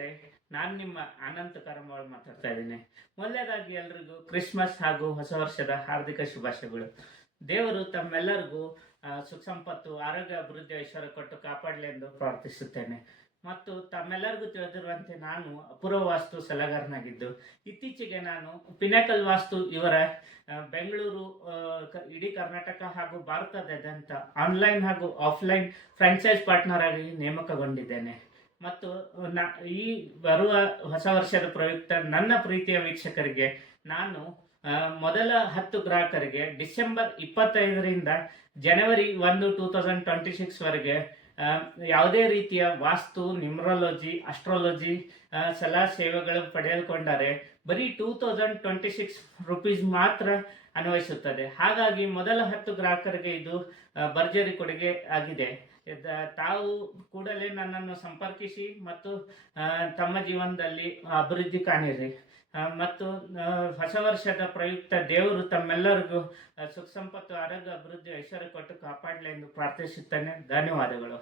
ನಾನು ನಿಮ್ಮ ಅನಂತ ಕರಂಬಾಳ್ ಮಾತಾಡ್ತಾ ಇದ್ದೀನಿ. ಮೊದಲನೇದಾಗಿ ಎಲ್ರಿಗೂ ಕ್ರಿಸ್ಮಸ್ ಹಾಗೂ ಹೊಸ ವರ್ಷದ ಹಾರ್ದಿಕ ಶುಭಾಶಯಗಳು. ದೇವರು ತಮ್ಮೆಲ್ಲರಿಗೂ ಸುಖ ಸಂಪತ್ತು, ಆರೋಗ್ಯ, ಅಭಿವೃದ್ಧಿ, ಐಶ್ವರ್ಯ ಕೊಟ್ಟು ಕಾಪಾಡಲಿ ಎಂದು ಪ್ರಾರ್ಥಿಸುತ್ತೇನೆ. ಮತ್ತು ತಮ್ಮೆಲ್ಲರಿಗೂ ತಿಳಿದಿರುವಂತೆ ನಾನು ಅಪೂರ್ವ ವಾಸ್ತು ಸಲಹೆಗಾರನಾಗಿದ್ದು, ಇತ್ತೀಚೆಗೆ ನಾನು ಪಿನಾಕಲ್ ವಾಸ್ತು ಇವರ ಬೆಂಗಳೂರು, ಇಡೀ ಕರ್ನಾಟಕ ಹಾಗೂ ಭಾರತದಾದ್ಯಂತ ಆನ್ಲೈನ್ ಹಾಗೂ ಆಫ್ಲೈನ್ ಫ್ರಾಂಚೈಸ್ ಪಾರ್ಟ್ನರ್ ಆಗಿ ನೇಮಕಗೊಂಡಿದ್ದೇನೆ. ಮತ್ತು ಈ ಬರುವ ಹೊಸ ವರ್ಷದ ಪ್ರಯುಕ್ತ ನನ್ನ ಪ್ರೀತಿಯ ವೀಕ್ಷಕರಿಗೆ ನಾನು ಮೊದಲ 10 ಗ್ರಾಹಕರಿಗೆ ಡಿಸೆಂಬರ್ 25ರಿಂದ ಜನವರಿ 1, 2026ವರೆಗೆ ಯಾವುದೇ ರೀತಿಯ ವಾಸ್ತು, ನ್ಯೂಮರಾಲಜಿ, ಅಸ್ಟ್ರಾಲಜಿ ಸಲಹಾ ಸೇವೆಗಳು ಪಡೆದುಕೊಂಡರೆ ಬರೀ 2026 ರುಪೀಸ್ ಮಾತ್ರ ಅನ್ವಯಿಸುತ್ತದೆ. ಹಾಗಾಗಿ ಮೊದಲ 10 ಗ್ರಾಹಕರಿಗೆ ಇದು ಭರ್ಜರಿ ಕೊಡುಗೆ ಆಗಿದೆ. ತಾವು ಕೂಡಲೇ ನನ್ನನ್ನು ಸಂಪರ್ಕಿಸಿ ಮತ್ತು ತಮ್ಮ ಜೀವನದಲ್ಲಿ ಅಭಿವೃದ್ಧಿ ಕಾಣಿರಿ. ಮತ್ತು ಹೊಸ ವರ್ಷದ ಪ್ರಯುಕ್ತ ದೇವರು ತಮ್ಮೆಲ್ಲರಿಗೂ ಸುಖ ಸಂಪತ್ತು, ಆರೋಗ್ಯ, ಅಭಿವೃದ್ಧಿ, ಐಶ್ವರ್ಯ ಕೊಟ್ಟು ಕಾಪಾಡಲಿ ಎಂದು ಪ್ರಾರ್ಥಿಸುತ್ತೇನೆ. ಧನ್ಯವಾದಗಳು.